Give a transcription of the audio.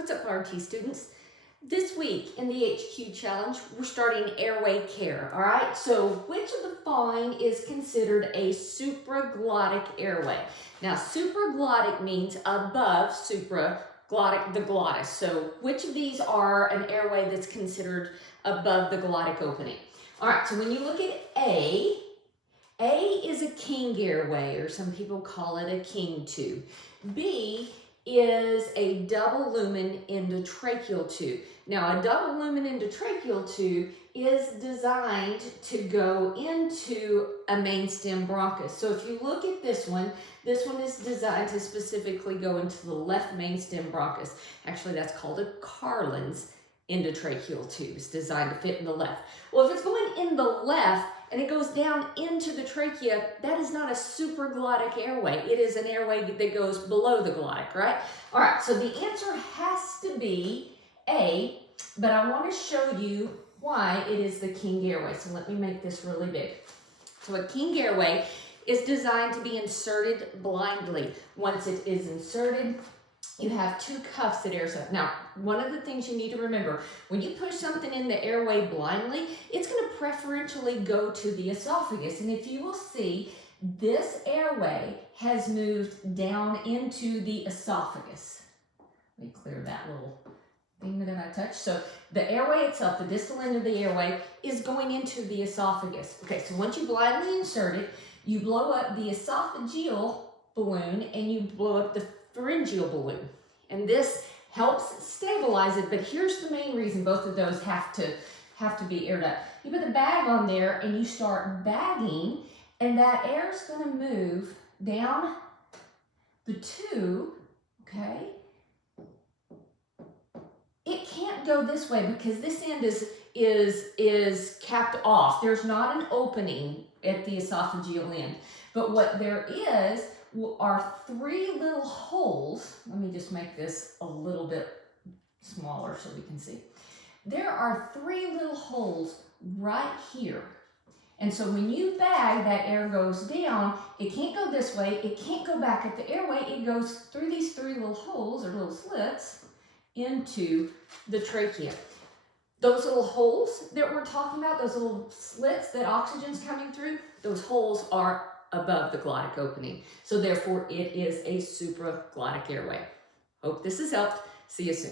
What's up, RT students? This week in the HQ Challenge, we're starting airway care, all right? So which of the following is considered a supraglottic airway? Now, supraglottic means above supraglottic, the glottis. So which of these are an airway that's considered above the glottic opening? All right, so when you look at A is a king airway, or some people call it a king tube. B is a double lumen endotracheal tube. Now, a double lumen endotracheal tube is designed to go into a main stem bronchus. So if you look at this one is designed to specifically go into the left main stem bronchus. Actually, that's called a Carlin's endotracheal tube. It's designed to fit in the left. Well, if it's going in the left and it goes down into the trachea, that is not a supraglottic airway. It is an airway that goes below the glottic, right? All right, so the answer has to be A, but I want to show you why it is the king airway. So let me make this really big. So a king airway is designed to be inserted blindly. Once it is inserted, you have two cuffs that airs up. Now, one of the things you need to remember, when you push something in the airway blindly, it's going to preferentially go to the esophagus. And if you will see, this airway has moved down into the esophagus. Let me clear that little thing that I touched. So the airway itself, the distal end of the airway, is going into the esophagus. Okay, so once you blindly insert it, you blow up the esophageal balloon and you blow up the pharyngeal balloon, and this helps stabilize it. But here's the main reason both of those have to be aired up. You put the bag on there and you start bagging, and that air is going to move down the tube. Okay, it can't go this way because this end is capped off. There's not an opening at the esophageal end, but what there is are three little holes. Let me just make this a little bit smaller so we can see. There are three little holes right here. And so when you bag, that air goes down. It can't go this way. It can't go back at the airway. It goes through these three little holes or little slits into the trachea. Those little holes that we're talking about, those little slits that oxygen's coming through, those holes are above the glottic opening. So therefore, it is a supraglottic airway. Hope this has helped. See you soon.